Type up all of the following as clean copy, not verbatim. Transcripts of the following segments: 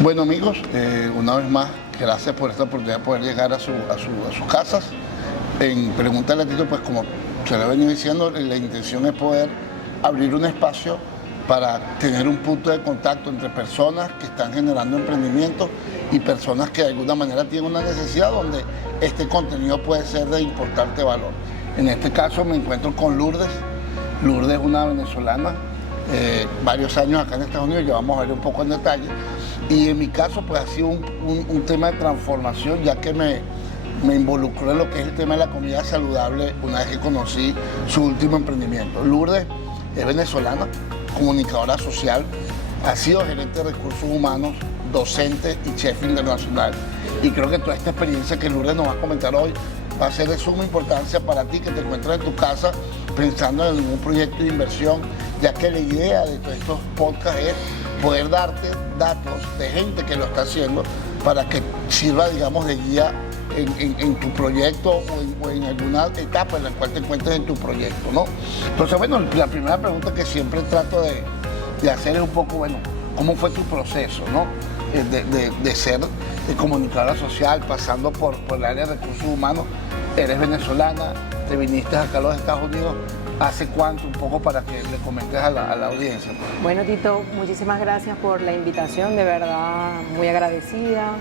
Bueno amigos, una vez más, gracias por esta oportunidad de poder llegar a sus casas. En Pregúntale a Tito, pues como se lo he venido diciendo, la intención es poder abrir un espacio para tener un punto de contacto entre personas que están generando emprendimientos y personas que de alguna manera tienen una necesidad donde este contenido puede ser de importante valor. En este caso me encuentro con Lourdes. Lourdes es una venezolana, varios años acá en Estados Unidos, ya vamos a ver un poco en detalle. Y en mi caso pues ha sido un tema de transformación, ya que me involucró en lo que es el tema de la comida saludable una vez que conocí su último emprendimiento. Lourdes es venezolana, comunicadora social, ha sido gerente de recursos humanos, docente y chef internacional. Y creo que toda esta experiencia que Lourdes nos va a comentar hoy va a ser de suma importancia para ti que te encuentras en tu casa pensando en algún proyecto de inversión, ya que la idea de todos estos podcasts es poder darte datos de gente que lo está haciendo para que sirva, digamos, de guía en tu proyecto o en alguna etapa en la cual te encuentres en tu proyecto, ¿no? Entonces, bueno, la primera pregunta que siempre trato de hacer es un poco, bueno, ¿cómo fue tu proceso, no? De ser comunicadora social, pasando por el área de recursos humanos. Eres venezolana, te viniste acá a los Estados Unidos. ¿Hace cuánto? Un poco para que le comentes a la audiencia. Bueno, Tito, muchísimas gracias por la invitación, de verdad, muy agradecida.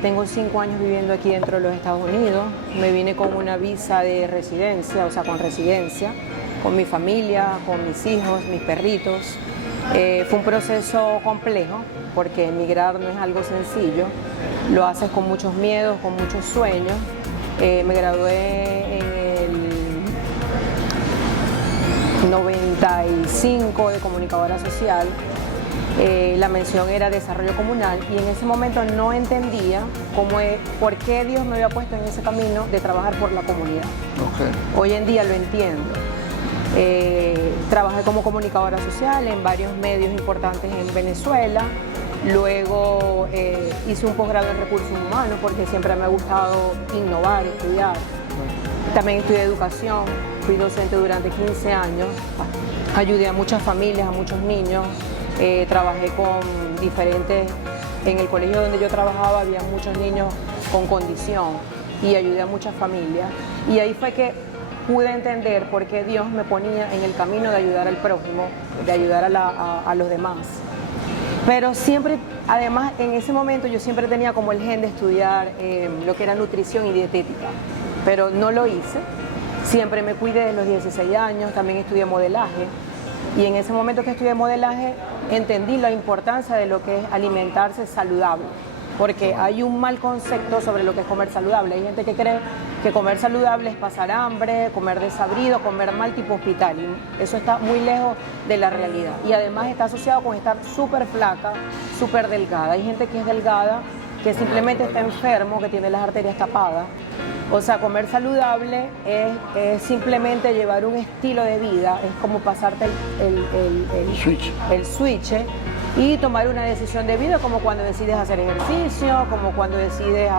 Tengo 5 años viviendo aquí dentro de los Estados Unidos. Me vine con una visa de residencia, o sea, con residencia, con mi familia, con mis hijos, mis perritos. Fue un proceso complejo, porque emigrar no es algo sencillo. Lo haces con muchos miedos, con muchos sueños. Me gradué en el 95 de comunicadora social. La mención era desarrollo comunal y en ese momento no entendía por qué Dios me había puesto en ese camino de trabajar por la comunidad. Okay. Hoy en día lo entiendo. Trabajé como comunicadora social en varios medios importantes en Venezuela. Luego hice un posgrado en recursos humanos porque siempre me ha gustado innovar, estudiar. También estudié educación, fui docente durante 15 años, ayudé a muchas familias, a muchos niños, trabajé con diferentes, en el colegio donde yo trabajaba había muchos niños con condición y ayudé a muchas familias. Y ahí fue que pude entender por qué Dios me ponía en el camino de ayudar al prójimo, de ayudar a los demás. Pero siempre, además, en ese momento yo siempre tenía como el gen de estudiar lo que era nutrición y dietética, pero no lo hice. Siempre me cuidé desde los 16 años, también estudié modelaje. Y en ese momento que estudié modelaje, entendí la importancia de lo que es alimentarse saludable. Porque hay un mal concepto sobre lo que es comer saludable. Hay gente que cree que comer saludable es pasar hambre, comer desabrido, comer mal tipo hospital. Y eso está muy lejos de la realidad. Y además está asociado con estar súper flaca, súper delgada. Hay gente que es delgada, que está enfermo, que tiene las arterias tapadas. O sea, comer saludable es simplemente llevar un estilo de vida, es como pasarte el switch y tomar una decisión de vida, como cuando decides hacer ejercicio, como cuando decides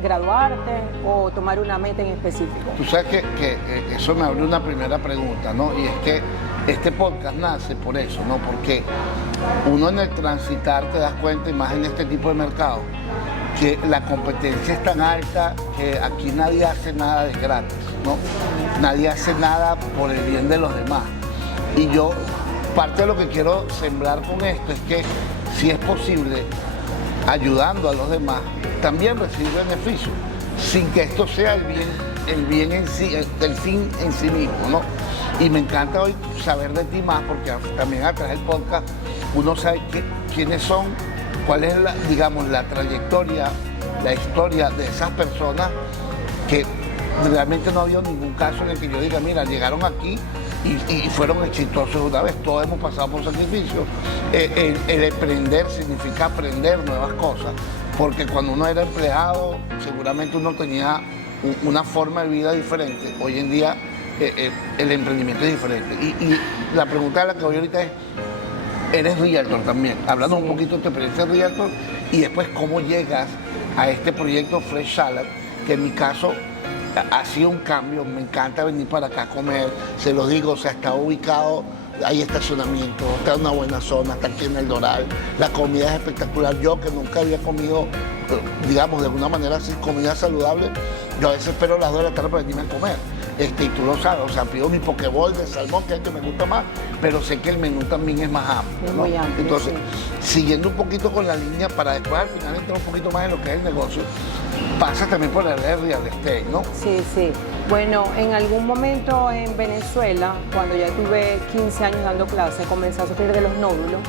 graduarte o tomar una meta en específico. Tú sabes que eso me abre una primera pregunta, ¿no? Y es que este podcast nace por eso, ¿no? Porque uno en el transitar te das cuenta, y más en este tipo de mercado, que la competencia es tan alta que aquí nadie hace nada de gratis, ¿no? Nadie hace nada por el bien de los demás. Y yo, parte de lo que quiero sembrar con esto es que si es posible, ayudando a los demás, también recibir beneficios, sin que esto sea el bien en sí, el fin en sí mismo, ¿no? Y me encanta hoy saber de ti más, porque también a través del podcast uno sabe quiénes son, cuál es la trayectoria, la historia de esas personas que realmente no ha habido ningún caso en el que yo diga, mira, llegaron aquí y fueron exitosos una vez. Todos hemos pasado por sacrificios. El emprender significa aprender nuevas cosas, porque cuando uno era empleado seguramente uno tenía una forma de vida diferente. Hoy en día el emprendimiento es diferente. Y la pregunta a la que voy ahorita es, eres realtor también, hablando un poquito de tu experiencia de realtor y después cómo llegas a este proyecto Fresh Salad, que en mi caso ha sido un cambio. Me encanta venir para acá a comer, se los digo, o sea, está ubicado hay estacionamiento, está en una buena zona, está aquí en el Doral, la comida es espectacular. Yo que nunca había comido, digamos, de alguna manera así, comida saludable, yo a veces espero las 2 de la tarde para venirme a comer. Y tú lo sabes, o sea, pido mi pokeball de salmón, que es el que me gusta más, pero sé que el menú también es más amplio, Es ¿no? muy amplio, Entonces, sí. siguiendo un poquito con la línea, para después al final entrar un poquito más en lo que es el negocio, pasa también por el real estate, ¿no? Sí, sí. Bueno, en algún momento en Venezuela, cuando ya tuve 15 años dando clase, comencé a sufrir de los nódulos.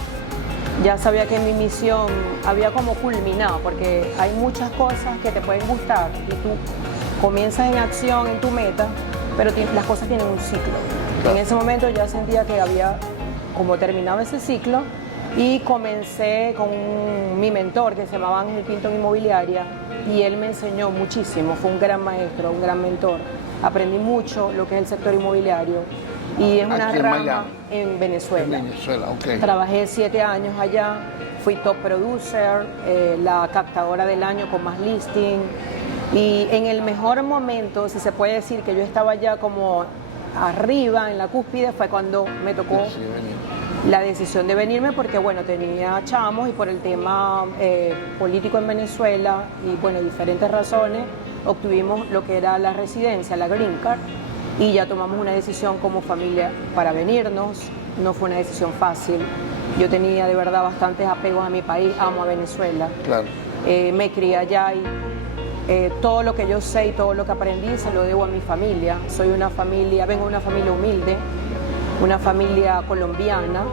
Ya sabía que mi misión había como culminado, porque hay muchas cosas que te pueden gustar y tú comienzas en acción, en tu meta, pero las cosas tienen un ciclo. Claro. En ese momento ya sentía que había como terminado ese ciclo y comencé con mi mentor que se llamaba Ángel Pinto en Inmobiliaria y él me enseñó muchísimo, fue un gran maestro, un gran mentor. Aprendí mucho lo que es el sector inmobiliario y es una Aquí en rama Miami. en Venezuela. En Venezuela, ok. Trabajé 7 años allá, fui top producer, la captadora del año con más listing y en el mejor momento, si se puede decir que yo estaba ya como arriba en la cúspide, fue cuando me tocó Sí, venía. la decisión de venirme porque bueno, tenía chamos y por el tema político en Venezuela y bueno, diferentes razones, obtuvimos lo que era la residencia, la Green Card, y ya tomamos una decisión como familia para venirnos. No fue una decisión fácil. Yo tenía de verdad bastantes apegos a mi país, amo a Venezuela. Claro. Me crié allá y todo lo que yo sé y todo lo que aprendí se lo debo a mi familia. Vengo de una familia humilde, una familia colombiana.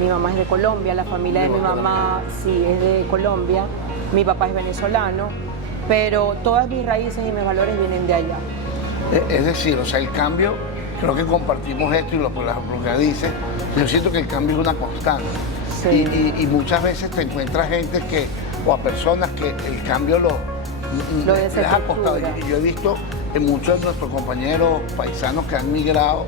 Mi mamá es de Colombia, la familia de mi mamá sí es de Colombia, mi papá es venezolano, pero todas mis raíces y mis valores vienen de allá. Es decir, o sea, el cambio, creo que compartimos esto y lo que dices, yo siento que el cambio es una constante. Sí. Y muchas veces te encuentras gente o a personas que el cambio les ha costado. Y yo he visto en muchos de nuestros compañeros paisanos que han migrado,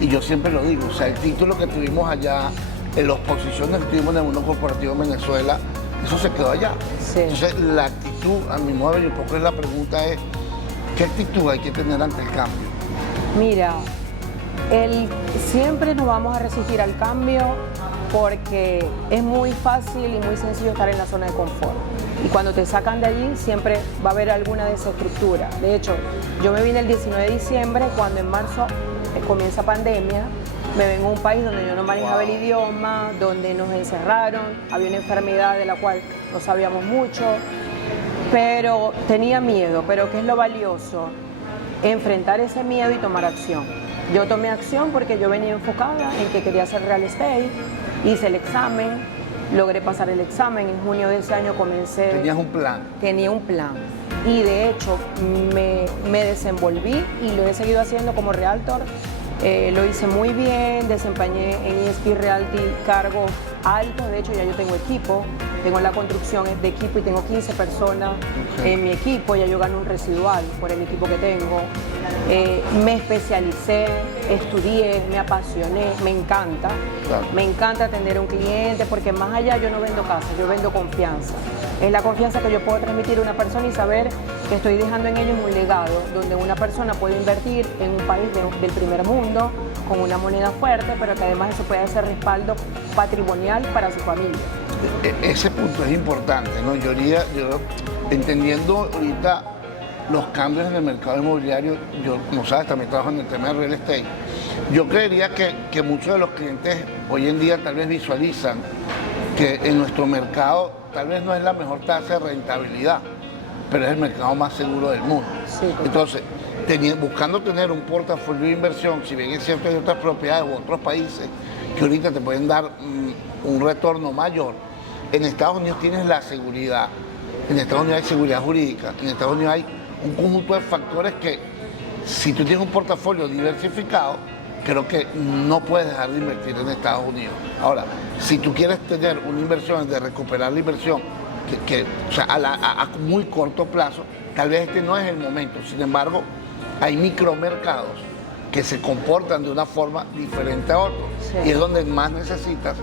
y yo siempre lo digo, o sea, el título que tuvimos allá, en las posiciones que tuvimos en el mundo corporativo en Venezuela, eso se quedó allá. Sí. Entonces, la actitud, a mi modo de ver, y un poco la pregunta es, ¿qué actitud hay que tener ante el cambio? Mira, siempre nos vamos a resistir al cambio porque es muy fácil y muy sencillo estar en la zona de confort. Y cuando te sacan de allí siempre va a haber alguna desestructura. De hecho, yo me vine el 19 de diciembre cuando en marzo comienza pandemia. Me vengo a un país donde yo no manejaba el idioma, donde nos encerraron, había una enfermedad de la cual no sabíamos mucho, pero tenía miedo. Pero ¿qué es lo valioso? Enfrentar ese miedo y tomar acción. Yo tomé acción porque yo venía enfocada en que quería hacer real estate, hice el examen, logré pasar el examen, en junio de ese año comencé... ¿Tenías un plan? Tenía un plan y de hecho me desenvolví y lo he seguido haciendo como realtor. Lo hice muy bien, desempeñé en ESP Realty cargos altos, de hecho ya yo tengo equipo, tengo la construcción de equipo y tengo 15 personas en mi equipo, ya yo gano un residual por el equipo que tengo. Me especialicé, estudié, me apasioné, me encanta. Claro. Me encanta atender a un cliente porque más allá yo no vendo casa, yo vendo confianza. Es la confianza que yo puedo transmitir a una persona y saber que estoy dejando en ellos un legado donde una persona puede invertir en un país del primer mundo con una moneda fuerte, pero que además eso puede hacer respaldo patrimonial para su familia. Ese punto es importante, ¿no? Yo entendiendo ahorita los cambios en el mercado inmobiliario, yo, como sabes, también trabajo en el tema de real estate. Yo creería que muchos de los clientes hoy en día tal vez visualizan que en nuestro mercado tal vez no es la mejor tasa de rentabilidad, pero es el mercado más seguro del mundo. Sí, entonces, buscando tener un portafolio de inversión, si bien es cierto hay otras propiedades u otros países que ahorita te pueden dar un retorno mayor, en Estados Unidos tienes la seguridad, en Estados Unidos hay seguridad jurídica, en Estados Unidos hay un conjunto de factores que si tú tienes un portafolio diversificado, creo que no puedes dejar de invertir en Estados Unidos. Ahora, si tú quieres tener una inversión, de recuperar la inversión, o sea, a muy corto plazo, tal vez este no es el momento. Sin embargo, hay micromercados que se comportan de una forma diferente a otros. Sí. Y es donde más necesitas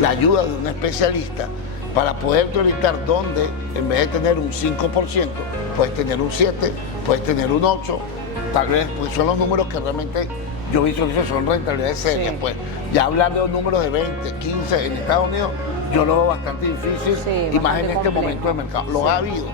la ayuda de un especialista para poder orientar dónde, en vez de tener un 5%, puedes tener un 7%, puedes tener un 8%, tal vez, pues son los números que realmente yo visualizo, son rentabilidades serias, pues ya hablar de los números de 20, 15 en Estados Unidos, yo lo veo bastante difícil, y más en este momento del mercado. Lo ha habido,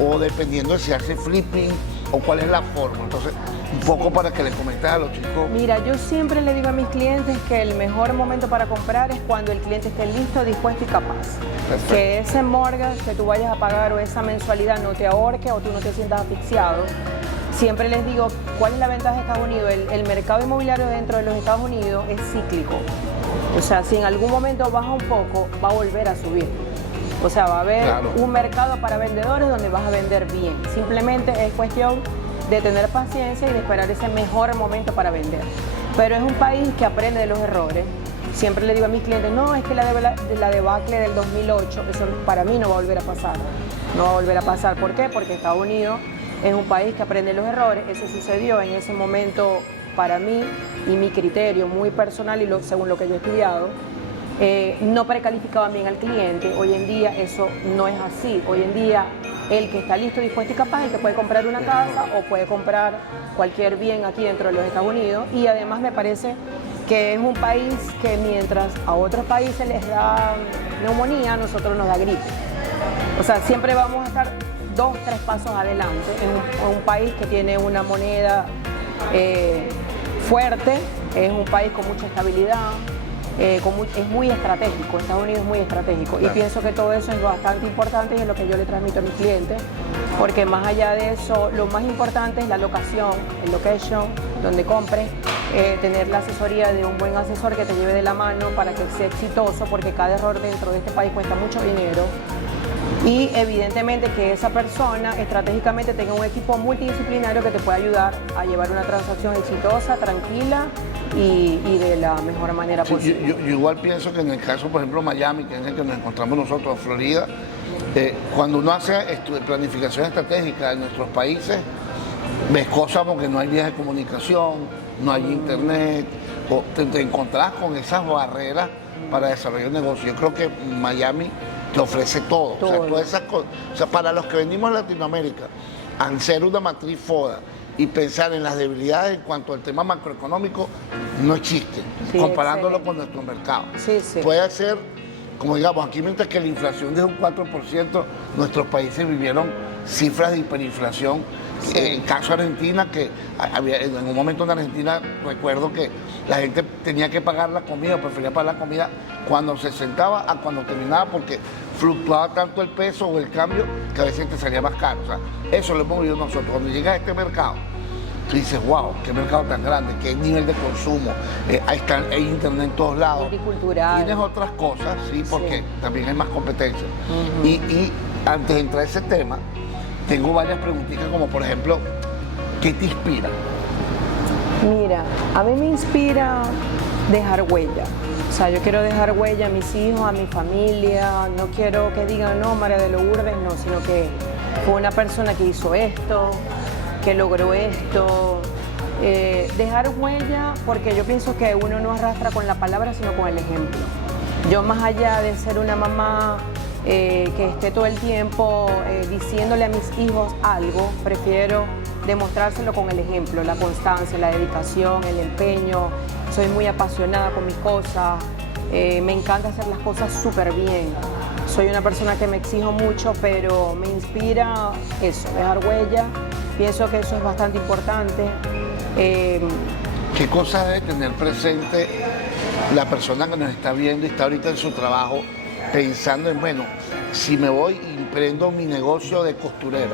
o dependiendo de si hace flipping o cuál es la forma. Entonces, un poco para que les comentes a los chicos. Mira, yo siempre le digo a mis clientes que el mejor momento para comprar es cuando el cliente esté listo, dispuesto y capaz. Perfecto. Que ese mortgage que tú vayas a pagar o esa mensualidad no te ahorque o tú no te sientas asfixiado. Siempre les digo, ¿cuál es la ventaja de Estados Unidos? El mercado inmobiliario dentro de los Estados Unidos es cíclico. O sea, si en algún momento baja un poco, va a volver a subir. O sea, va a haber un mercado para vendedores donde vas a vender bien. Simplemente es cuestión de tener paciencia y de esperar ese mejor momento para vender. Pero es un país que aprende de los errores. Siempre le digo a mis clientes, no, es que la debacle del 2008, eso para mí no va a volver a pasar. No va a volver a pasar. ¿Por qué? Porque Estados Unidos es un país que aprende los errores. Eso sucedió en ese momento para mí y mi criterio muy personal y según lo que yo he estudiado. No precalificaban bien al cliente. Hoy en día eso no es así. Hoy en día el que está listo, dispuesto y capaz, el que puede comprar una casa o puede comprar cualquier bien aquí dentro de los Estados Unidos. Y además me parece que es un país que mientras a otros países les da neumonía, a nosotros nos da gripe. O sea, siempre vamos a estar 2, 3 pasos adelante en un país que tiene una moneda fuerte, es un país con mucha estabilidad. Es muy estratégico, Estados Unidos es muy estratégico. Claro. Y pienso que todo eso es bastante importante y es lo que yo le transmito a mis clientes, porque más allá de eso, lo más importante es la locación, el location, donde compres, tener la asesoría de un buen asesor que te lleve de la mano para que sea exitoso, porque cada error dentro de este país cuesta mucho dinero. Y evidentemente que esa persona estratégicamente tenga un equipo multidisciplinario que te pueda ayudar a llevar una transacción exitosa, tranquila y de la mejor manera posible. Yo igual pienso que en el caso, por ejemplo, Miami, que es el que nos encontramos nosotros, Florida, cuando uno hace planificación estratégica en nuestros países, ves cosas porque no hay vías de comunicación, no hay internet, o te encontrás con esas barreras para desarrollar un negocio. Yo creo que Miami te ofrece todo. O sea, todas esas cosas. O sea, para los que venimos a Latinoamérica, al ser una matriz FODA y pensar en las debilidades en cuanto al tema macroeconómico, no existen, comparándolo con nuestro mercado. Puede ser, como digamos, aquí mientras que la inflación es un 4%, nuestros países vivieron cifras de hiperinflación. En el caso de Argentina, que había, en un momento en Argentina recuerdo que la gente tenía que pagar la comida, prefería pagar la comida cuando se sentaba a cuando terminaba, porque fluctuaba tanto el peso o el cambio que a veces te salía más caro. O sea, eso lo hemos vivido nosotros. Cuando llegas a este mercado, tú dices, wow, qué mercado tan grande, qué nivel de consumo, hay internet en todos lados. Multicultural. Tienes otras cosas, sí, porque también hay más competencia. Y antes de entrar a ese tema, tengo varias preguntitas, como por ejemplo, ¿qué te inspira? Mira, a mí me inspira dejar huella. O sea, yo quiero dejar huella a mis hijos, a mi familia. No quiero que digan, no, María de Lourdes, no, sino que fue una persona que hizo esto, que logró esto. Dejar huella, porque yo pienso que uno no arrastra con la palabra, sino con el ejemplo. Yo, más allá de ser una mamá que esté todo el tiempo diciéndole a mis hijos algo, prefiero demostrárselo con el ejemplo, la constancia, la dedicación, el empeño. Soy muy apasionada con mis cosas, me encanta hacer las cosas súper bien. Soy una persona que me exijo mucho, pero me inspira eso, dejar huella. Pienso que eso es bastante importante. ¿Qué cosa debe tener presente la persona que nos está viendo y está ahorita en su trabajo, pensando en, bueno, si me voy y emprendo mi negocio de costurera,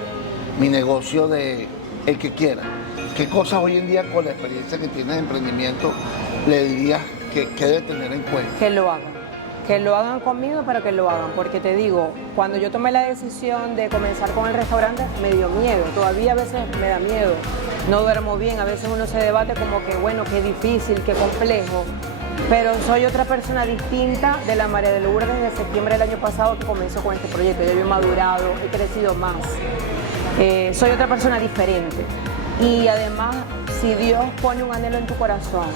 mi negocio de el que quiera? ¿Qué cosas hoy en día, con la experiencia que tienes de emprendimiento, le dirías que debe tener en cuenta? Que lo hagan conmigo, pero que lo hagan, porque te digo, cuando yo tomé la decisión de comenzar con el restaurante, me dio miedo, todavía a veces me da miedo, no duermo bien, a veces uno se debate como que, bueno, qué difícil, qué complejo. Pero soy otra persona distinta de la María de Lourdes desde septiembre del año pasado que comenzó con este proyecto. Yo he madurado, he crecido más. Soy otra persona diferente. Y además, si Dios pone un anhelo en tu corazón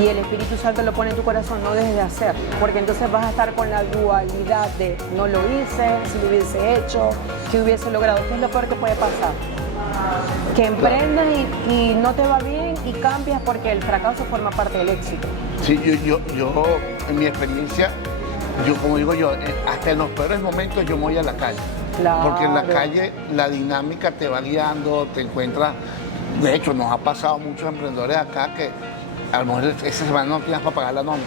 y el Espíritu Santo lo pone en tu corazón, no dejes de hacerlo. Porque entonces vas a estar con la dualidad de no lo hice, si lo hubiese hecho, qué hubiese logrado. ¿Qué es lo peor que puede pasar? que emprendas y no te va bien y cambias porque el fracaso forma parte del éxito. Sí, yo en mi experiencia, como digo yo, hasta en los peores momentos yo me voy a la calle. Claro. Porque en la calle la dinámica te va guiando, te encuentras. De hecho, nos ha pasado a muchos emprendedores acá que a lo mejor esa semana no tienes para pagar la nómina,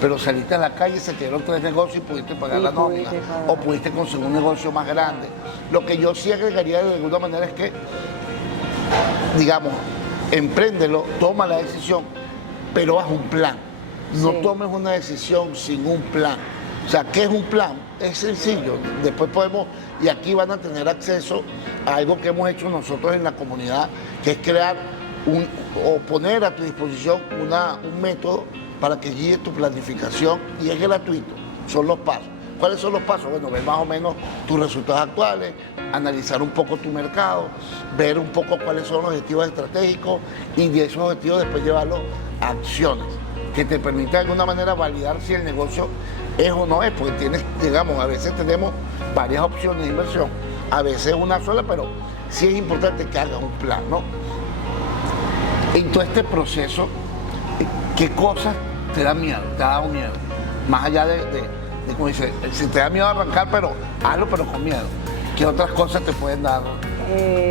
pero saliste a la calle, se te dieron 3 negocios y pudiste pagar la nómina, o pudiste conseguir un negocio más grande. Lo que yo sí agregaría de alguna manera es que, digamos, empréndelo, toma la decisión, pero haz un plan. No tomes una decisión sin un plan. O sea, ¿qué es un plan? Es sencillo. Después podemos, y aquí van a tener acceso a algo que hemos hecho nosotros en la comunidad, que es crear o poner a tu disposición un método para que guíe tu planificación, y es gratuito. Son los pasos. ¿Cuáles son los pasos? Bueno, ver más o menos tus resultados actuales, analizar un poco tu mercado, ver un poco cuáles son los objetivos estratégicos y de esos objetivos después llevarlos a acciones que te permitan de alguna manera validar si el negocio es o no es, porque tienes, digamos, a veces tenemos varias opciones de inversión, a veces una sola, pero sí es importante que hagas un plan, ¿no? En todo este proceso, ¿qué cosas te da miedo, te ha dado miedo? Más allá de como dice, si te da miedo arrancar, pero hazlo, pero con miedo. ¿Qué otras cosas te pueden dar?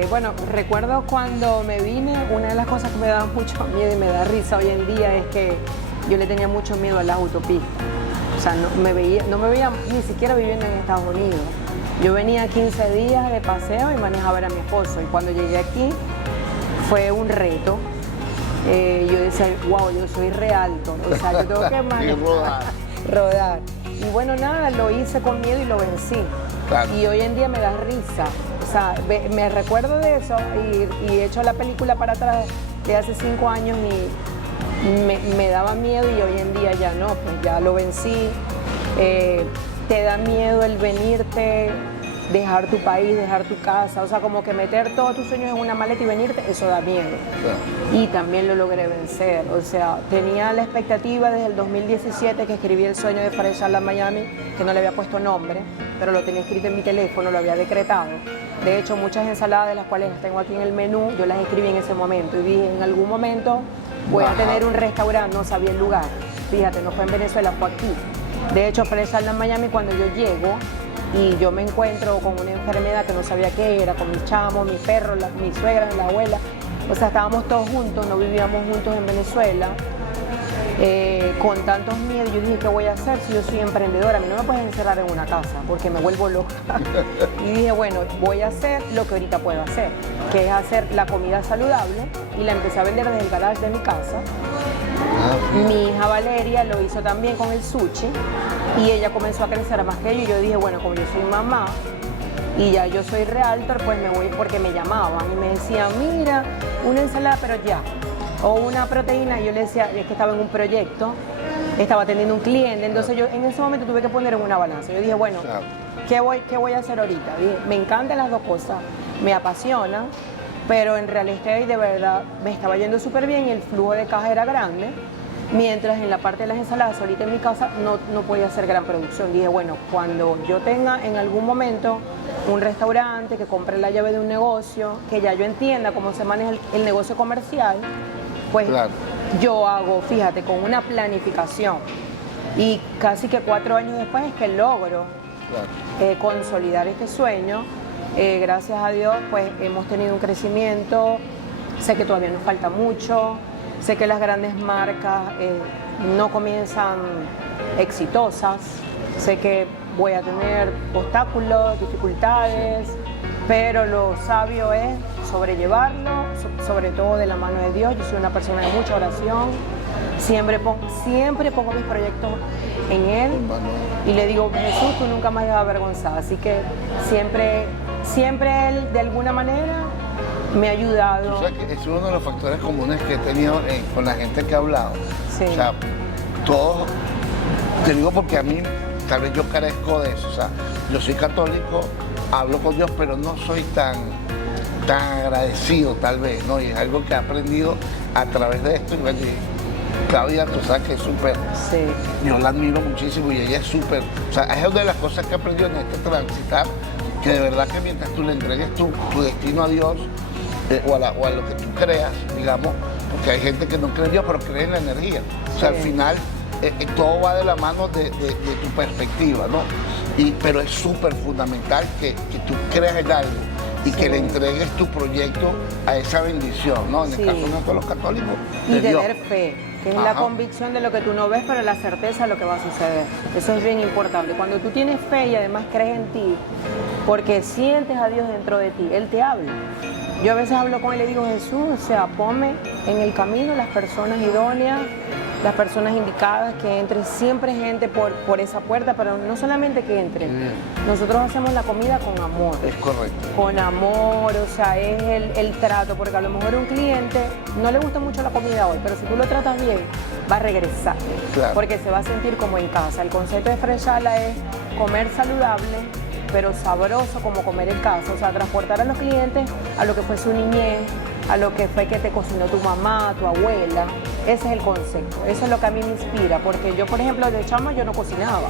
Bueno, recuerdo cuando me vine, una de las cosas que me daba mucho miedo y me da risa hoy en día es que yo le tenía mucho miedo a las autopistas. O sea, no me veía ni siquiera viviendo en Estados Unidos. Yo venía 15 días de paseo y manejaba a mi esposo. Y cuando llegué aquí fue un reto. Yo decía, wow, yo soy realtor. O sea, yo tengo que manejar, rodar. Y bueno, nada, lo hice con miedo y lo vencí. Claro. Y hoy en día me da risa. O sea, me recuerdo de eso y he hecho la película para atrás de hace 5 años y me daba miedo y hoy en día ya no, pues ya lo vencí. Te da miedo el venirte, dejar tu país, dejar tu casa, o sea, como que meter todos tus sueños en una maleta y venirte, eso da miedo. Claro. Y también lo logré vencer, o sea, tenía la expectativa desde el 2017 que escribí El sueño de Fresh Island Miami, que no le había puesto nombre, pero lo tenía escrito en mi teléfono, lo había decretado. De hecho, muchas ensaladas de las cuales las tengo aquí en el menú, yo las escribí en ese momento y dije, en algún momento voy a tener un restaurante, no sabía el lugar. Fíjate, no fue en Venezuela, fue aquí. De hecho, Fresh Island Miami, cuando yo llego, y yo me encuentro con una enfermedad que no sabía qué era, con mis chamos, mi perro, mi suegra, la abuela. O sea, estábamos todos juntos, no vivíamos juntos en Venezuela. Con tantos miedos, yo dije, ¿qué voy a hacer si yo soy emprendedora? A mí no me puedes encerrar en una casa porque me vuelvo loca. Y dije, bueno, voy a hacer lo que ahorita puedo hacer, que es hacer la comida saludable, y la empecé a vender desde el garage de mi casa. Mi hija Valeria lo hizo también con el sushi y ella comenzó a crecer más que yo, y yo dije, bueno, como yo soy mamá y ya yo soy realtor, pues me voy, porque me llamaban y me decían, mira, una ensalada pero ya, o una proteína. Y yo le decía, es que estaba en un proyecto, estaba atendiendo un cliente, entonces yo en ese momento tuve que poner en una balanza. Yo dije, bueno, ¿qué voy a hacer ahorita? Dije, me encantan las dos cosas, me apasionan, pero en real estate de verdad me estaba yendo súper bien y el flujo de caja era grande, mientras en la parte de las ensaladas solita en mi casa no podía hacer gran producción. Dije, bueno, cuando yo tenga en algún momento un restaurante, que compre la llave de un negocio, que ya yo entienda cómo se maneja el negocio comercial, pues yo hago, fíjate, con una planificación. Y casi que 4 años después es que logro consolidar este sueño. Gracias a Dios, pues hemos tenido un crecimiento. Sé que todavía nos falta mucho. Sé que las grandes marcas no comienzan exitosas. Sé que voy a tener obstáculos, dificultades, pero lo sabio es sobrellevarlo, sobre todo de la mano de Dios. Yo soy una persona de mucha oración. Siempre pongo mis proyectos en Él y le digo, Jesús, tú nunca más te vas a avergonzar. Así que siempre Él, de alguna manera, me ha ayudado. O sea, que es uno de los factores comunes que he tenido con la gente que he hablado. Sí. O sea, todos, te digo porque a mí, tal vez yo carezco de eso. O sea, yo soy católico, hablo con Dios, pero no soy tan agradecido, tal vez, ¿no? Y es algo que he aprendido a través de esto. Y bueno, Claudia, tú sabes que es súper, yo la admiro muchísimo y ella es súper, o sea, es una de las cosas que he aprendido en este transitar, que de verdad que mientras tú le entregues tu destino a Dios, o a lo que tú creas, digamos, porque hay gente que no cree en Dios, pero cree en la energía. O sea, Sí. al final todo va de la mano de tu perspectiva, ¿no? Pero es súper fundamental que tú creas en algo y Sí. que le entregues tu proyecto a esa bendición, ¿no? En Sí. el caso nuestro de los católicos, Y de Dios. tener fe, que es la Ajá. convicción de lo que tú no ves, pero la certeza de lo que va a suceder. Eso es bien importante. Cuando tú tienes fe y además crees en ti, porque sientes a Dios dentro de ti, Él te habla. Yo a veces hablo con Él y le digo, Jesús, o sea, ponme en el camino las personas idóneas, las personas indicadas, que entre siempre gente por esa puerta, pero no solamente que entre. Nosotros hacemos la comida con amor. Es correcto. Con amor, o sea, es el trato, porque a lo mejor un cliente no le gusta mucho la comida hoy, pero si tú lo tratas bien, va a regresar, Claro. porque se va a sentir como en casa. El concepto de Fresh Sala es comer saludable, pero sabroso como comer en casa, o sea, transportar a los clientes a lo que fue su niñez, a lo que fue que te cocinó tu mamá, tu abuela. Ese es el concepto, eso es lo que a mí me inspira, porque yo, por ejemplo, de chama yo no cocinaba,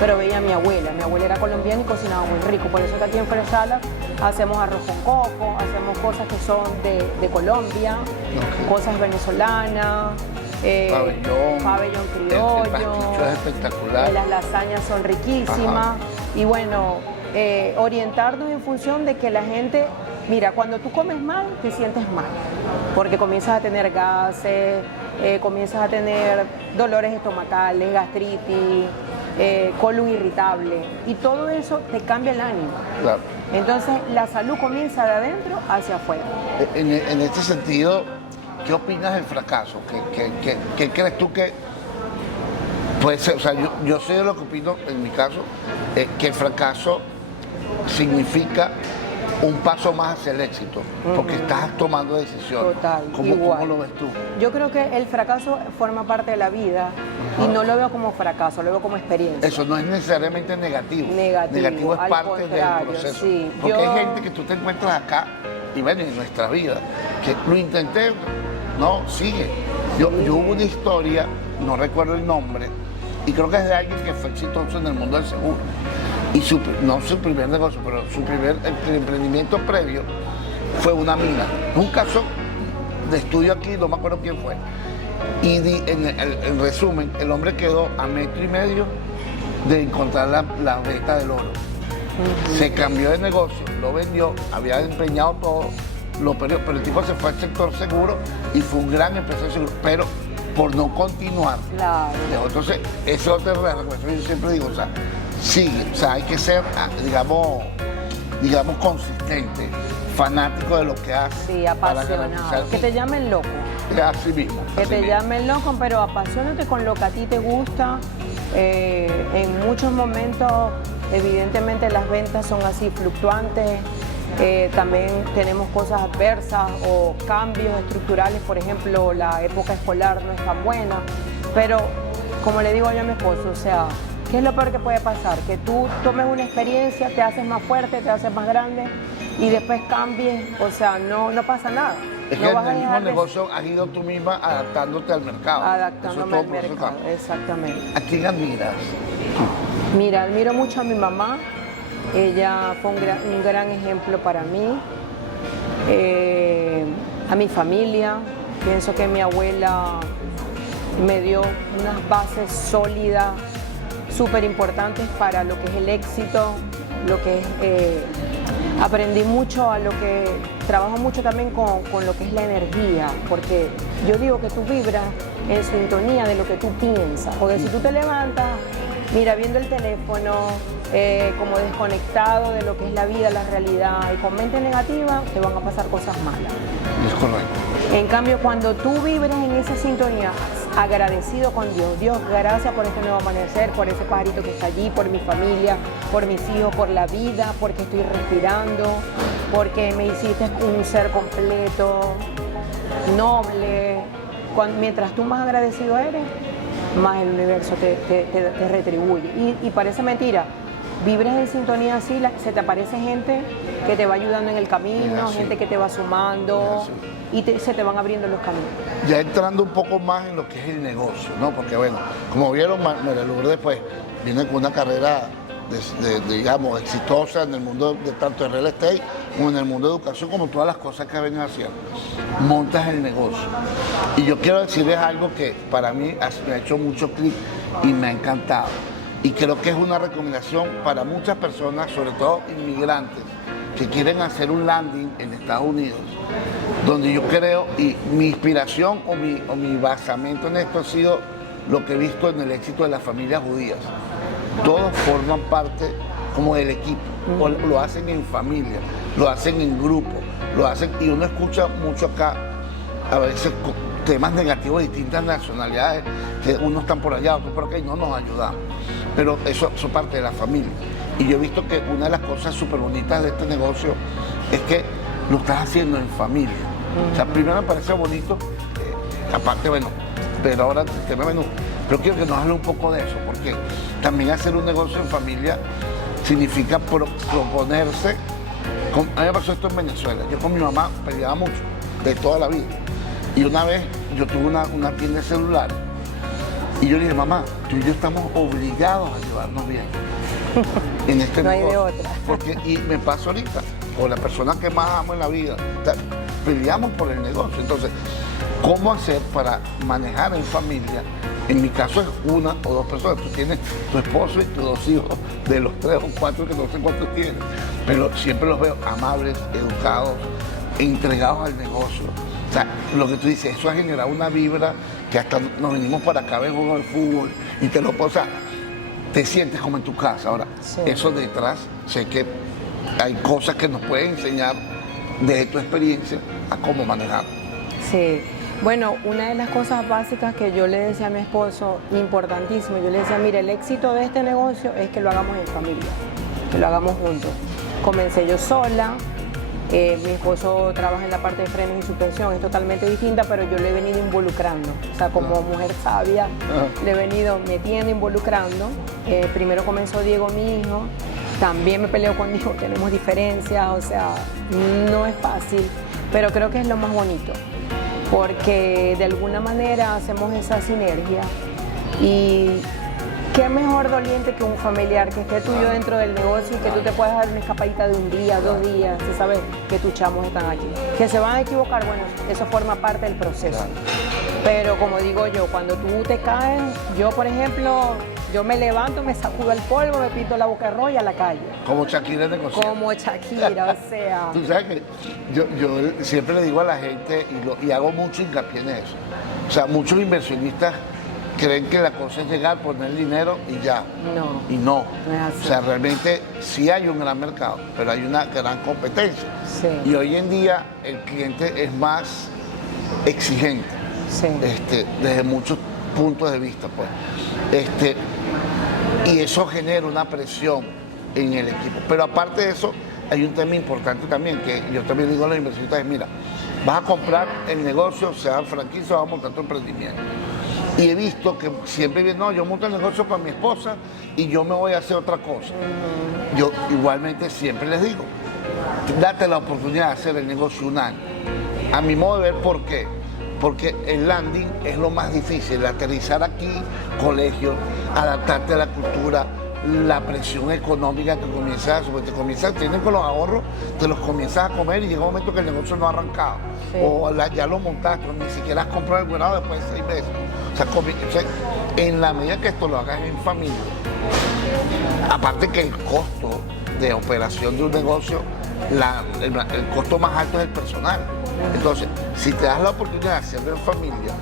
pero veía a mi abuela era colombiana y cocinaba muy rico, por eso que aquí en Fresh Sala hacemos arroz con coco, hacemos cosas que son de Colombia, Ok. cosas venezolanas, pabellón criollo, El pasticho es espectacular. las lasañas son riquísimas. Ajá. Y bueno, orientarnos en función de que la gente, mira, cuando tú comes mal, te sientes mal, porque comienzas a tener gases, comienzas a tener dolores estomacales, gastritis, colon irritable, y todo eso te cambia el ánimo. Claro. Entonces, la salud comienza de adentro hacia afuera. En este sentido, ¿qué opinas del fracaso? ¿Qué crees tú que puede ser? O sea, yo sé lo que opino, en mi caso, que el fracaso significa un paso más hacia el éxito, porque estás tomando decisiones. Total, ¿Cómo igual. lo ves tú? Yo creo que el fracaso forma parte de la vida y no lo veo como fracaso, lo veo como experiencia. Eso no es necesariamente negativo. Negativo, es al parte del contrario, proceso. sí. Porque Yo- hay gente que tú te encuentras acá, y bueno, en nuestra vida, que lo intenté, no, sigue. Yo hubo una historia, no recuerdo el nombre, y creo que es de alguien que fue exitoso en el mundo del seguro. Y no su primer negocio, pero el emprendimiento previo fue una mina. Un caso de estudio aquí, no me acuerdo quién fue. Y en resumen, el hombre quedó a 1,5 metros de encontrar la veta del oro. Se cambió de negocio, lo vendió, había empeñado todo, lo perdió, pero el tipo se fue al sector seguro y fue un gran empresario seguro, pero por no continuar. Claro. Entonces, esa es otra reflexión, yo siempre digo, o sea, sigue, o sea, hay que ser, digamos consistente, fanático de lo que hace. Sí, apasionado. Que te llamen loco. Así mismo. Que así te mismo. llamen loco, pero apasionate con lo que a ti te gusta. En muchos momentos, evidentemente, las ventas son así fluctuantes. También tenemos cosas adversas o cambios estructurales, por ejemplo, la época escolar no es tan buena, pero como le digo yo a mi esposo, o sea, ¿qué es lo peor que puede pasar? Que tú tomes una experiencia, te haces más fuerte, te haces más grande y después cambies, o sea, no pasa nada. Es No que vas en a el mismo dejar de- negocio has ido tú misma adaptándote al mercado. adaptándome Eso es todo al por eso mercado, cambia. exactamente. ¿A quién admiras? Mira, admiro mucho a mi mamá. Ella fue un gran ejemplo para mí. A mi familia. Pienso que mi abuela me dio unas bases sólidas, súper importantes para lo que es el éxito, lo que es... aprendí mucho trabajo mucho también con lo que es la energía, porque yo digo que tú vibras en sintonía de lo que tú piensas, porque si tú te levantas, mira, viendo el teléfono, como desconectado de lo que es la vida, la realidad, y con mente negativa, te van a pasar cosas malas. Es correcto. En cambio, cuando tú vibras en esa sintonía, agradecido con Dios, Dios, gracias por este nuevo amanecer, por ese pajarito que está allí, por mi familia, por mis hijos, por la vida, porque estoy respirando, porque me hiciste un ser completo, noble. Mientras tú más agradecido eres, más el universo te retribuye. Y parece mentira, vibres en sintonía así, se te aparece gente que te va ayudando en el camino, gente que te va sumando y se te van abriendo los caminos. Ya entrando un poco más en lo que es el negocio, ¿no? Porque bueno, como vieron, María Lourdes pues viene con una carrera digamos, exitosa en el mundo de tanto de real estate como en el mundo de educación, como todas las cosas que ha venido haciendo. Montas el negocio. Y yo quiero decirles algo que para mí me ha hecho mucho clic y me ha encantado. Y creo que es una recomendación para muchas personas, sobre todo inmigrantes, que quieren hacer un landing en Estados Unidos, donde yo creo, y mi inspiración o mi basamento en esto ha sido lo que he visto en el éxito de las familias judías. Todos forman parte como del equipo, o lo hacen en familia, lo hacen en grupo, lo hacen, y uno escucha mucho acá, a veces temas negativos de distintas nacionalidades, que unos están por allá, otros por acá, y no nos ayudamos. Pero eso es parte de la familia. Y yo he visto que una de las cosas súper bonitas de este negocio es que lo estás haciendo en familia. O sea, primero me parece bonito, aparte, bueno, pero ahora el tema menú. Pero quiero que nos hable un poco de eso, porque también hacer un negocio en familia significa proponerse. A mí me pasó esto en Venezuela. Yo con mi mamá peleaba mucho, de toda la vida. Y una vez yo tuve una tienda de celulares y yo le dije, mamá, tú y yo estamos obligados a llevarnos bien en este no negocio. Hay de otra. Porque, y me pasa ahorita, con la persona que más amo en la vida, peleamos por el negocio. Entonces, ¿cómo hacer para manejar en familia? En mi caso es una o dos personas. Tú tienes tu esposo y tus dos hijos, de los 3 o 4 que no sé cuántos tienes. Pero siempre los veo amables, educados, entregados al negocio. O sea, lo que tú dices, eso ha generado una vibra que hasta nos venimos para acá, ven jugar al fútbol y te lo o sea, te sientes como en tu casa. Ahora, sí. Eso detrás, sé que hay cosas que nos pueden enseñar desde tu experiencia a cómo manejar. Sí. Bueno, una de las cosas básicas que yo le decía a mi esposo, importantísimo, yo le decía, mira, el éxito de este negocio es que lo hagamos en familia, que lo hagamos juntos. Comencé yo sola, mi esposo trabaja en la parte de frenos y suspensión, es totalmente distinta, pero yo le he venido involucrando, o sea, como mujer sabia, le he venido metiendo, involucrando. Primero comenzó Diego, mi hijo, también me peleo con mi hijo, tenemos diferencias, o sea, no es fácil, pero creo que es lo más bonito, porque de alguna manera hacemos esa sinergia y qué mejor doliente que un familiar que esté tuyo dentro del negocio y que tú te puedas dar una escapadita de un día, 2 días, se sabe que tus chamos están aquí. Que se van a equivocar, bueno, eso forma parte del proceso. Pero como digo yo, cuando tú te caes, yo por ejemplo, yo me levanto, me sacudo el polvo, me pinto la boca roja y a la calle. Como Shakira de cocina. Como Shakira, o sea. Tú sabes que yo siempre le digo a la gente, y hago mucho hincapié en eso, o sea, muchos inversionistas creen que la cosa es llegar, poner dinero y ya. No. Y no. No es así. O sea, realmente sí hay un gran mercado, pero hay una gran competencia. Sí. Y hoy en día el cliente es más exigente, Sí. desde muchos puntos de vista, pues. Y eso genera una presión en el equipo. Pero aparte de eso, hay un tema importante también, que yo también digo a los inversionistas, mira, vas a comprar el negocio, sea franquicia, vas a montar tu emprendimiento. Y he visto que siempre vienen, no, yo monto el negocio para mi esposa y yo me voy a hacer otra cosa. Yo igualmente siempre les digo, date la oportunidad de hacer el negocio un año. A mi modo de ver, ¿por qué? Porque el landing es lo más difícil, aterrizar aquí, colegio, adaptarte a la cultura, la presión económica que comienzas, porque tienes con los ahorros, te los comienzas a comer y llega un momento que el negocio no ha arrancado. Sí. O ya lo montaste, ni siquiera has comprado el ganado después de 6 meses. O sea, en la medida que esto lo hagas en familia, aparte que el costo de operación de un negocio, el costo más alto es el personal. Entonces, si te das la oportunidad de hacerlo en familia,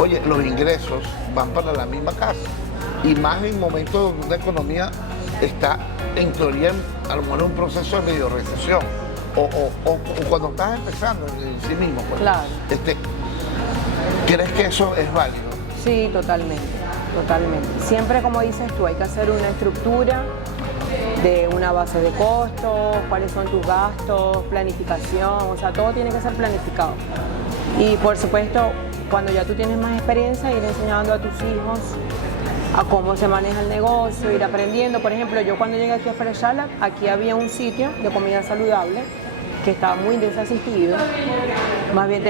oye, los ingresos van para la misma casa. Y más en momentos donde una economía está, en teoría, a lo mejor en un proceso de medio recesión. O cuando estás empezando en sí mismo. Pues, claro. ¿Crees que eso es válido? Sí, totalmente, totalmente. Siempre, como dices tú, hay que hacer una estructura de una base de costos, cuáles son tus gastos, planificación, o sea, todo tiene que ser planificado. Y por supuesto, cuando ya tú tienes más experiencia, ir enseñando a tus hijos a cómo se maneja el negocio, ir aprendiendo. Por ejemplo, yo cuando llegué aquí a Freshala, aquí había un sitio de comida saludable que estaba muy desasistido, más bien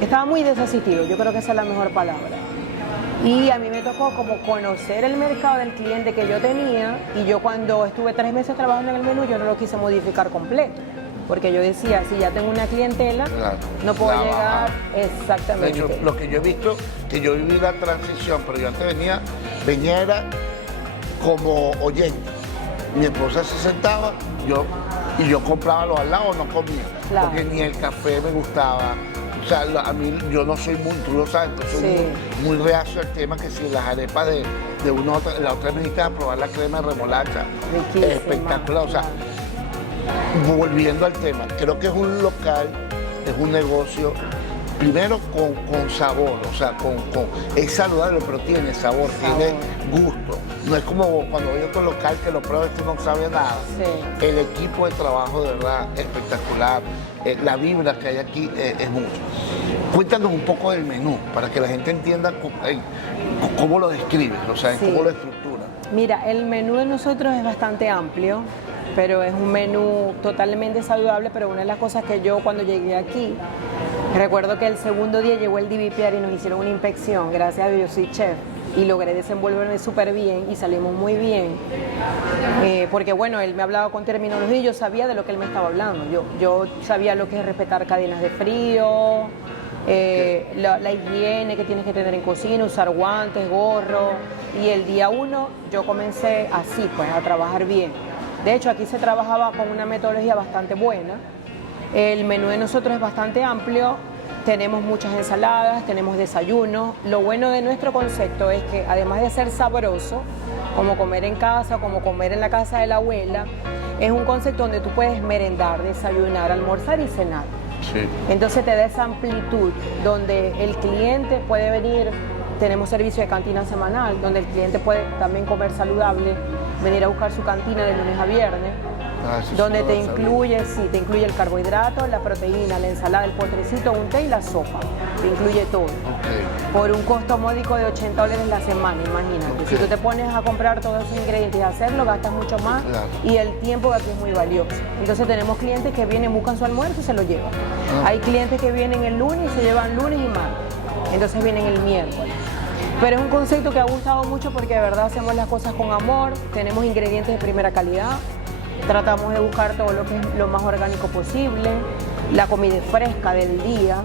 estaba muy desasistido, yo creo que esa es la mejor palabra. Y a mí me tocó como conocer el mercado del cliente que yo tenía, y yo cuando estuve 3 meses trabajando en el menú, yo no lo quise modificar completo, porque yo decía, si ya tengo una clientela, Claro. no puedo La llegar baja. exactamente. De hecho, lo que yo he visto, que yo viví la transición, pero yo antes venía era como oyente. Mi esposa se sentaba, y yo compraba los al lado, no comía, Claro. porque ni el café me gustaba. O sea, a mí, yo no soy muy, tú lo sabes, yo soy Sí. muy reacio al tema que si las arepas de una otra, la otra vez me invitaban a probar la crema de remolacha. Riquísima, Espectacular, o sea, claro. volviendo al tema, creo que es un local, es un negocio, primero con sabor, o sea, es saludable, pero tiene sabor, tiene gusto. No es como cuando voy a otro local que lo pruebas y tú no sabes nada. Sí. El equipo de trabajo, de verdad, espectacular. La vibra que hay aquí es mucho. Cuéntanos un poco del menú, para que la gente entienda cómo lo describes, o sea, Sí. cómo lo estructura. Mira, el menú de nosotros es bastante amplio, pero es un menú totalmente saludable. Pero una de las cosas que yo cuando llegué aquí, recuerdo que el segundo día llegó el DVPR y nos hicieron una inspección. Gracias a Dios, yo soy chef y logré desenvolverme súper bien y salimos muy bien. Porque bueno, él me hablaba con terminología y yo sabía de lo que él me estaba hablando. Yo sabía lo que es respetar cadenas de frío, la higiene que tienes que tener en cocina, usar guantes, gorro. Y el día 1 yo comencé así, pues, a trabajar bien. De hecho, aquí se trabajaba con una metodología bastante buena. El menú de nosotros es bastante amplio. Tenemos muchas ensaladas, tenemos desayuno. Lo bueno de nuestro concepto es que además de ser sabroso, como comer en casa, como comer en la casa de la abuela, es un concepto donde tú puedes merendar, desayunar, almorzar y cenar. Sí. Entonces te da esa amplitud donde el cliente puede venir. Tenemos servicio de cantina semanal, donde el cliente puede también comer saludable, venir a buscar su cantina de lunes a viernes, Sí, donde sí, te lo sabía. incluye, sí, te incluye el carbohidrato, la proteína, la ensalada, el postrecito, un té y la sopa. Te incluye todo. Ok. Por un costo módico de $80 la semana, imagínate. Ok. Si tú te pones a comprar todos esos ingredientes y hacerlo, gastas mucho más, Claro. y el tiempo de aquí es muy valioso. Entonces tenemos clientes que vienen, buscan su almuerzo y se lo llevan. Hay clientes que vienen el lunes y se llevan lunes y martes. Entonces vienen el miércoles. Pero es un concepto que ha gustado mucho porque de verdad hacemos las cosas con amor, tenemos ingredientes de primera calidad, tratamos de buscar todo lo que es lo más orgánico posible, la comida es fresca del día,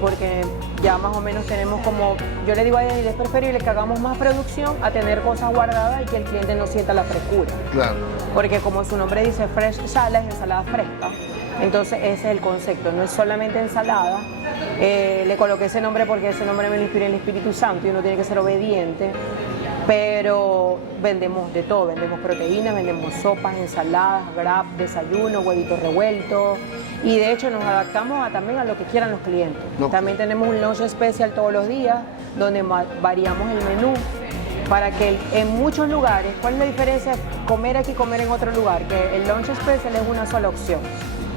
porque ya más o menos tenemos como, yo le digo a él, es preferible que hagamos más producción a tener cosas guardadas y que el cliente no sienta la frescura. Claro. Porque como su nombre dice, fresh salad, es ensalada fresca. Entonces ese es el concepto, no es solamente ensalada. Le coloqué ese nombre porque ese nombre me lo inspiré en el Espíritu Santo y uno tiene que ser obediente. Pero vendemos de todo, vendemos proteínas, vendemos sopas, ensaladas, wrap, desayuno, huevitos revueltos. Y de hecho nos adaptamos también a lo que quieran los clientes. Ok. También tenemos un lunch especial todos los días, donde variamos el menú. Para que en muchos lugares, ¿cuál es la diferencia comer aquí y comer en otro lugar? Que el lunch special es una sola opción.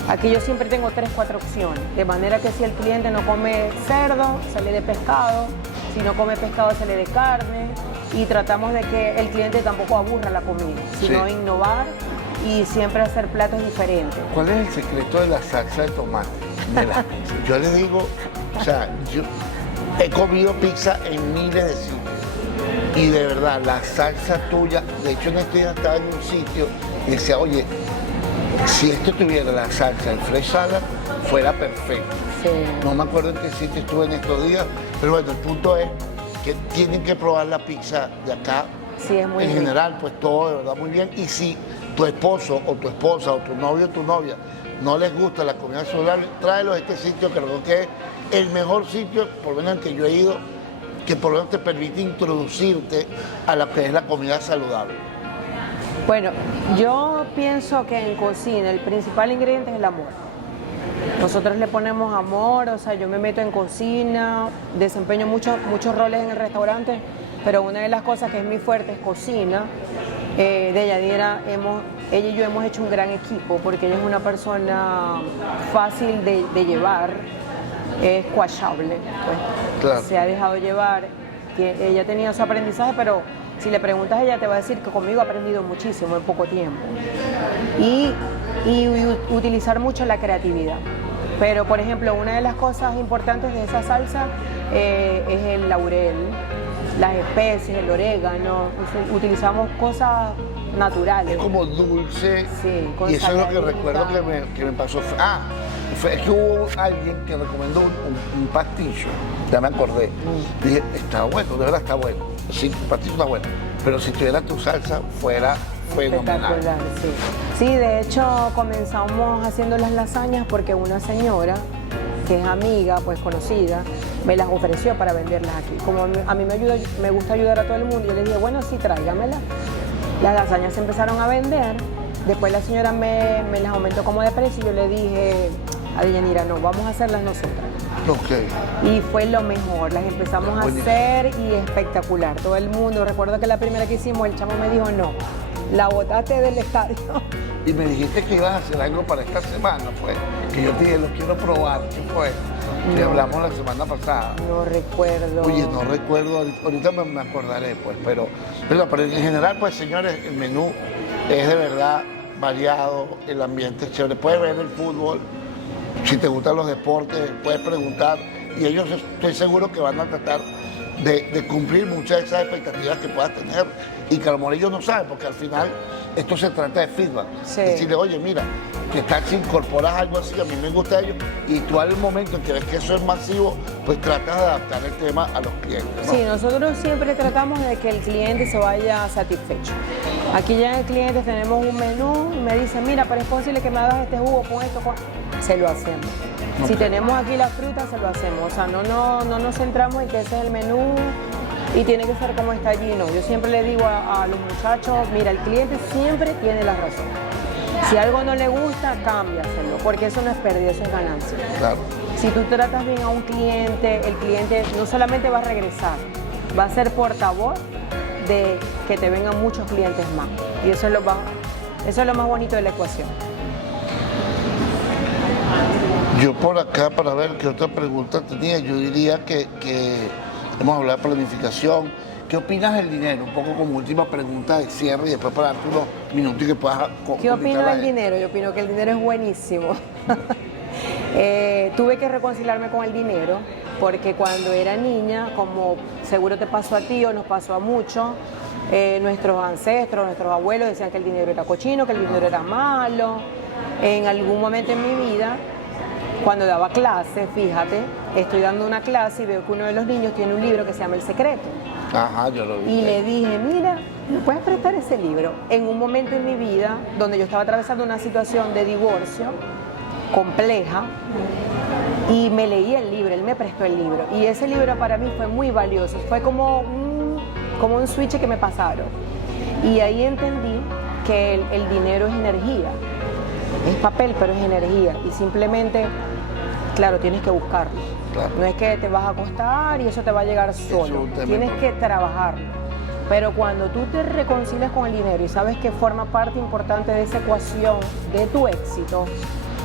Aquí yo siempre tengo 3, 4 opciones, de manera que si el cliente no come cerdo, se le dé pescado, si no come pescado, se le dé carne, y tratamos de que el cliente tampoco aburra la comida, sino Sí. innovar y siempre hacer platos diferentes. ¿Cuál es el secreto de la salsa de tomate? De la pizza. Yo les digo, o sea, yo he comido pizza en miles de sitios. Y de verdad, la salsa tuya, de hecho en este día estaba en un sitio y decía, oye, si esto tuviera la salsa, el fresh salad, fuera perfecto. Sí. No me acuerdo en qué sitio estuve en estos días, pero bueno, el punto es que tienen que probar la pizza de acá. Sí, es muy En rico. general, pues todo de verdad muy bien. Y si tu esposo o tu esposa o tu novio o tu novia no les gusta la comida saludable, tráelos a este sitio, que creo que es el mejor sitio, por lo menos el que yo he ido, que por lo menos te permite introducirte a lo que es la comida saludable. Bueno, yo pienso que en cocina el principal ingrediente es el amor. Nosotros le ponemos amor, o sea, yo me meto en cocina, desempeño muchos roles en el restaurante, pero una de las cosas que es muy fuerte es cocina. De Yadira, ella y yo hemos hecho un gran equipo porque ella es una persona fácil de llevar, es coachable, pues. Claro. Se ha dejado llevar, ella tenía su aprendizaje, pero si le preguntas, ella te va a decir que conmigo ha aprendido muchísimo en poco tiempo. Y utilizar mucho la creatividad. Pero, por ejemplo, una de las cosas importantes de esa salsa es el laurel, las especies, el orégano, utilizamos cosas naturales. Es como dulce. Sí, con y eso es lo que saladita. recuerdo que me pasó. Es que hubo alguien que recomendó un pastillo, ya me acordé. Dije, está bueno, de verdad está bueno. Sí, el pastillo está bueno. Pero si tuviera tu salsa, fuera fenomenal. Espectacular, sí. Sí, de hecho comenzamos haciendo las lasañas porque una señora que es amiga, pues conocida, me las ofreció para venderlas aquí. Como a mí me gusta ayudar a todo el mundo, yo le dije, bueno, sí, tráigamelas. Las lasañas se empezaron a vender, después la señora me las aumentó como de precio y yo le dije a Deyanira, no, vamos a hacerlas nosotras. Ok. Y fue lo mejor, las empezamos a hacer y espectacular. Todo el mundo, recuerdo que la primera que hicimos, el chamo me dijo, no, la botaste del estadio. Y me dijiste que ibas a hacer algo para esta semana, fue. Que yo te dije, lo quiero probar, ¿qué fue? Que hablamos la semana pasada. No recuerdo. Oye, no recuerdo, ahorita me acordaré, pues, pero en general, pues, señores, el menú es de verdad variado, el ambiente es chévere. Puedes ver el fútbol, si te gustan los deportes, puedes preguntar, y ellos estoy seguro que van a tratar de cumplir muchas de esas expectativas que puedas tener y que a lo mejor ellos no saben, porque al final esto se trata de feedback. Sí. Decirle, oye, mira, que tal si incorporas algo así, a mí me gusta ello, y tú al momento en que ves que eso es masivo, pues tratas de adaptar el tema a los clientes, ¿no? Sí, nosotros siempre tratamos de que el cliente se vaya satisfecho. Aquí ya en el cliente tenemos un menú y me dicen, mira, pero es posible que me hagas este jugo con esto, se lo hacemos. Okay. Si tenemos aquí la fruta, se lo hacemos. O sea, no nos centramos en que ese es el menú y tiene que ser como está allí, no. Yo siempre le digo a los muchachos, mira, el cliente siempre tiene la razón. Si algo no le gusta, cámbiaselo, porque eso no es pérdida, eso es ganancia. Claro. Si tú tratas bien a un cliente, el cliente no solamente va a regresar, va a ser portavoz de que te vengan muchos clientes más. Y eso es lo más bonito de la ecuación. Yo por acá, para ver qué otra pregunta tenía, yo diría que hemos hablado de planificación. ¿Qué opinas del dinero? Un poco como última pregunta de cierre y después para darte unos minutos y que puedas... ¿Qué opino del dinero? Yo opino que el dinero es buenísimo. Tuve que reconciliarme con el dinero porque cuando era niña, como seguro te pasó a ti o nos pasó a muchos, nuestros ancestros, nuestros abuelos decían que el dinero era cochino, que el dinero era malo. En algún momento en mi vida, cuando daba clase, fíjate, estoy dando una clase y veo que uno de los niños tiene un libro que se llama El Secreto. Ajá, yo lo vi. Y le dije, mira, ¿me puedes prestar ese libro? En un momento en mi vida donde yo estaba atravesando una situación de divorcio compleja y me leí el libro, él me prestó el libro. Y ese libro para mí fue muy valioso, fue como un switch que me pasaron. Y ahí entendí que el dinero es energía. Es papel, pero es energía. Y simplemente, claro, tienes que buscarlo. Claro. No es que te vas a acostar y eso te va a llegar solo. Tienes que trabajarlo. Pero cuando tú te reconcilias con el dinero y sabes que forma parte importante de esa ecuación de tu éxito,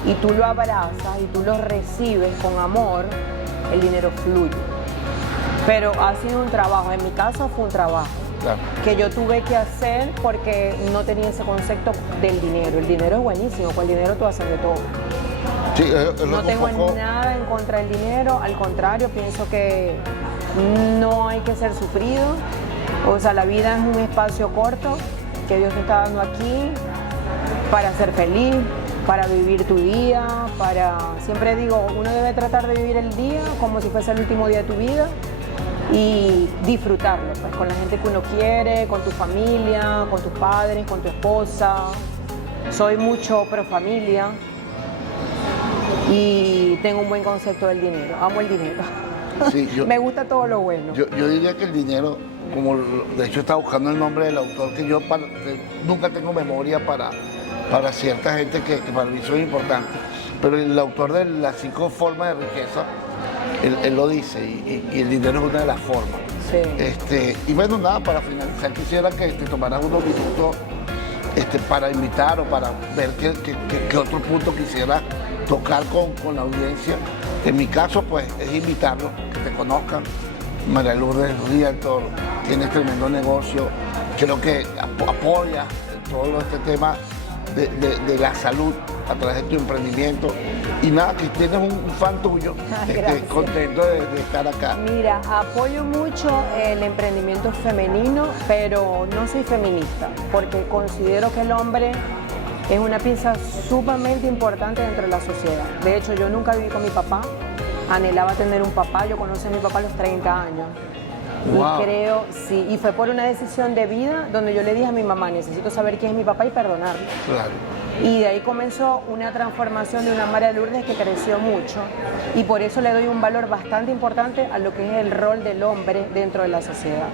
y tú lo abrazas y tú lo recibes con amor, el dinero fluye. Pero ha sido un trabajo. En mi caso fue un trabajo. Claro. Que yo tuve que hacer porque no tenía ese concepto del dinero. El dinero es buenísimo, con el dinero tú haces de todo. Sí, no tengo nada en contra del dinero, al contrario, pienso que no hay que ser sufrido. O sea, la vida es un espacio corto que Dios te está dando aquí para ser feliz, para vivir tu día, siempre digo, uno debe tratar de vivir el día como si fuese el último día de tu vida y disfrutarlo, pues, con la gente que uno quiere, con tu familia, con tus padres, con tu esposa. Soy mucho pro familia y tengo un buen concepto del dinero, amo el dinero. Sí, me gusta todo lo bueno. Yo diría que el dinero, como de hecho estaba buscando el nombre del autor, que yo nunca tengo memoria para cierta gente que para mí son importantes, pero el autor de las 5 formas de riqueza, él lo dice, y el dinero es una de las formas. Sí. Y bueno, nada, para finalizar quisiera que te tomaras unos minutos para invitar o para ver qué otro punto quisiera tocar con la audiencia. En mi caso, pues, es invitarlos, que te conozcan. María Lourdes Realtor, tienes tremendo negocio, creo que apoya todo este tema de la salud a través de tu emprendimiento. Y nada, que tienes un fan tuyo, contento de estar acá. Mira, apoyo mucho el emprendimiento femenino, pero no soy feminista, porque considero que el hombre es una pieza sumamente importante dentro de la sociedad. De hecho, yo nunca viví con mi papá, anhelaba tener un papá, yo conocí a mi papá a los 30 años. Wow. Y creo, sí, y fue por una decisión de vida donde yo le dije a mi mamá, necesito saber quién es mi papá y perdonarlo. Claro. Y de ahí comenzó una transformación de una María Lourdes que creció mucho y por eso le doy un valor bastante importante a lo que es el rol del hombre dentro de la sociedad.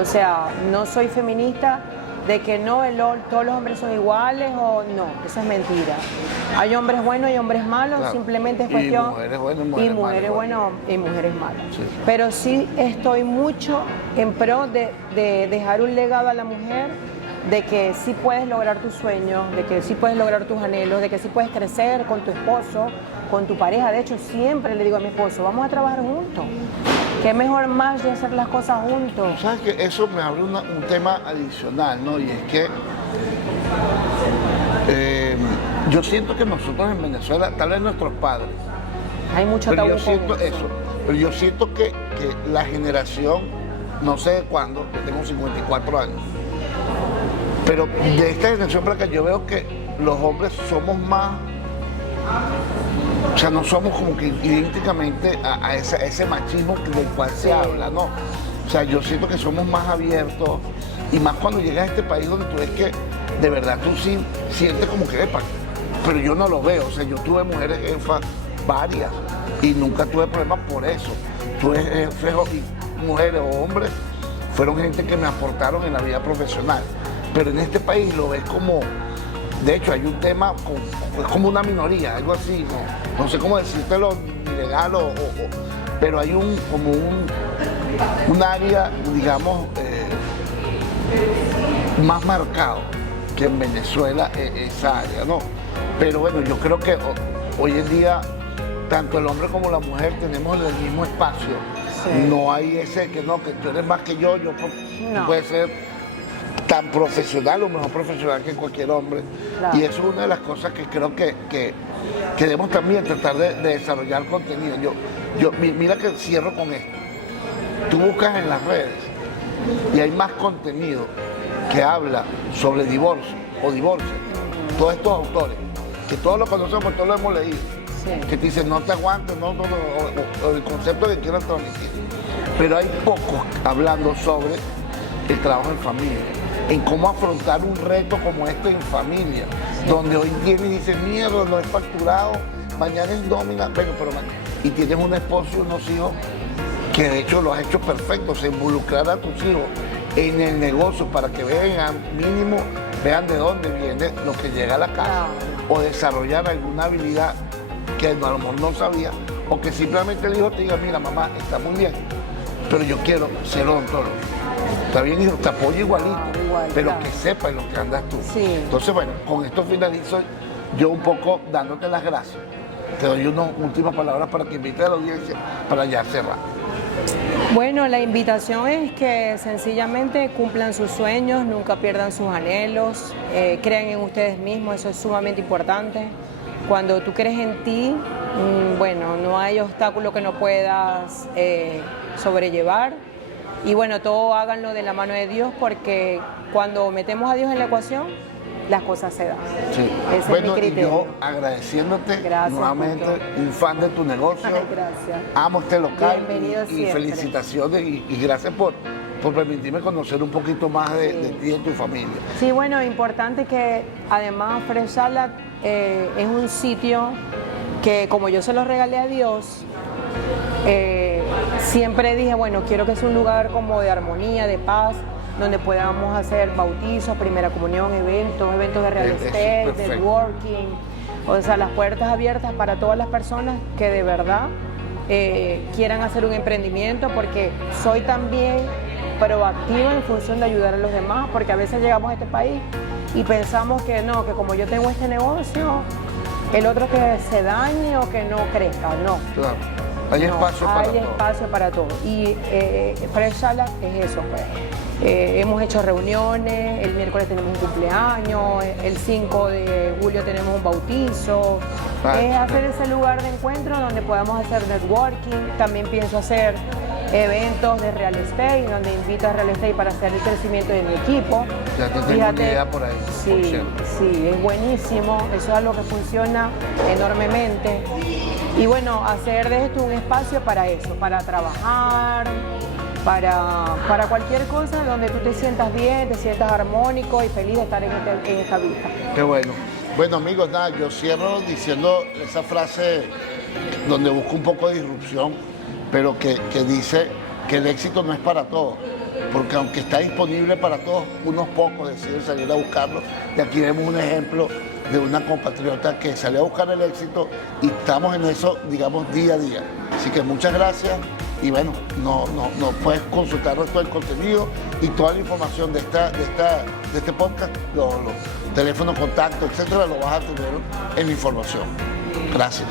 O sea, no soy feminista de que no, todos los hombres son iguales o no, eso es mentira. Hay hombres buenos y hombres malos, claro. Simplemente es cuestión... Y mujeres buenas y mujeres buenas y mujeres malas. Sí. Pero sí estoy mucho en pro de dejar un legado a la mujer, de que sí puedes lograr tus sueños, de que sí puedes lograr tus anhelos, de que sí puedes crecer con tu esposo, con tu pareja. De hecho, siempre le digo a mi esposo, vamos a trabajar juntos. Qué mejor más de hacer las cosas juntos. ¿Sabes qué? Eso me abre un tema adicional, ¿no? Y es que yo siento que nosotros en Venezuela, tal vez nuestros padres, Hay mucho pero tabú yo siento con eso, pero yo siento que la generación, no sé de cuándo, yo tengo 54 años, pero de esta generación para acá yo veo que los hombres somos más, o sea, no somos como que idénticamente a ese machismo del cual se habla, ¿no? O sea, yo siento que somos más abiertos y más cuando llegas a este país donde tú ves que de verdad tú sí sientes como que, epa, pero yo no lo veo. O sea, yo tuve mujeres jefas varias y nunca tuve problemas por eso. Tuve jefes y mujeres o hombres, fueron gente que me aportaron en la vida profesional. Pero en este país lo ves como, de hecho hay un tema, es como una minoría, algo así, no sé cómo decírtelo, ni legal pero hay como un área, digamos, más marcado que en Venezuela esa área, ¿no? Pero bueno, yo creo que hoy en día tanto el hombre como la mujer tenemos el mismo espacio. Sí. No hay ese que no, que tú eres más que yo no. Puedes ser tan profesional o mejor profesional que cualquier hombre. Claro. Y eso es una de las cosas que creo que debemos también tratar de desarrollar contenido. Mira que cierro con esto. Tú buscas en las redes y hay más contenido que habla sobre divorcio o divorcio. Todos estos autores, que todos lo conocemos, todos lo hemos leído, sí. Que te dicen no te aguanto, o el concepto que quieran transmitir. Pero hay pocos hablando sobre el trabajo en familia, en cómo afrontar un reto como este en familia, sí. Donde hoy viene y dice, mierda, no es facturado, mañana es nómina, bueno, pero y tienes un esposo y unos hijos que de hecho lo has hecho perfecto, se involucrar a tus hijos en el negocio para que vean mínimo, vean de dónde viene lo que llega a la casa, o desarrollar alguna habilidad que a lo mejor no sabía, o que simplemente el hijo te diga, mira mamá, está muy bien, pero yo quiero ser odontólogo. Está bien, hijo, te apoyo igualito, pero claro. Que sepa en lo que andas tú. Sí. Entonces, bueno, con esto finalizo yo un poco dándote las gracias. Te doy unas últimas palabras para que invites a la audiencia para ya cerrar. Bueno, la invitación es que sencillamente cumplan sus sueños, nunca pierdan sus anhelos, crean en ustedes mismos, eso es sumamente importante. Cuando tú crees en ti, bueno, no hay obstáculo que no puedas sobrellevar. Y bueno, todo háganlo de la mano de Dios, porque cuando metemos a Dios en la ecuación, las cosas se dan. Sí. Ese bueno, es mi criterio. Y yo agradeciéndote nuevamente, un fan de tu negocio. Gracias. Amo este local. Bienvenido y felicitaciones y gracias por permitirme conocer un poquito más de ti y de tu familia. Sí, bueno, importante que además Fresh Salad es un sitio que, como yo se lo regalé a Dios, siempre dije, bueno, quiero que sea un lugar como de armonía, de paz, donde podamos hacer bautizos, primera comunión, eventos de real estate, de working, o sea, las puertas abiertas para todas las personas que de verdad quieran hacer un emprendimiento, porque soy también proactiva en función de ayudar a los demás, porque a veces llegamos a este país y pensamos que no, que como yo tengo este negocio, el otro que se dañe o que no crezca, no. Claro. Hay espacio para hay todo. espacio para todo. Y Fresh Salad es eso, pues. Hemos hecho reuniones, el miércoles tenemos un cumpleaños, el 5 de julio tenemos un bautizo. Es hacer ese lugar de encuentro donde podamos hacer networking. También pienso hacer eventos de real estate, donde invito a real estate para hacer el crecimiento de mi equipo. Ya te tengo una idea por ahí. Sí, por cierto. sí, es buenísimo. Eso es algo que funciona enormemente. Y bueno, hacer de esto un espacio para eso, para trabajar, para cualquier cosa donde tú te sientas bien, te sientas armónico y feliz de estar en esta vida. Qué bueno. Bueno, amigos, nada, yo cierro diciendo esa frase donde busco un poco de disrupción, pero que dice que el éxito no es para todos, porque aunque está disponible para todos, unos pocos deciden salir a buscarlo. Y aquí vemos un ejemplo de una compatriota que salió a buscar el éxito y estamos en eso, digamos, día a día. Así que muchas gracias y bueno, no puedes consultar todo el contenido y toda la información de este podcast, los teléfonos, contactos, etcétera, lo vas a tener en la información. Gracias.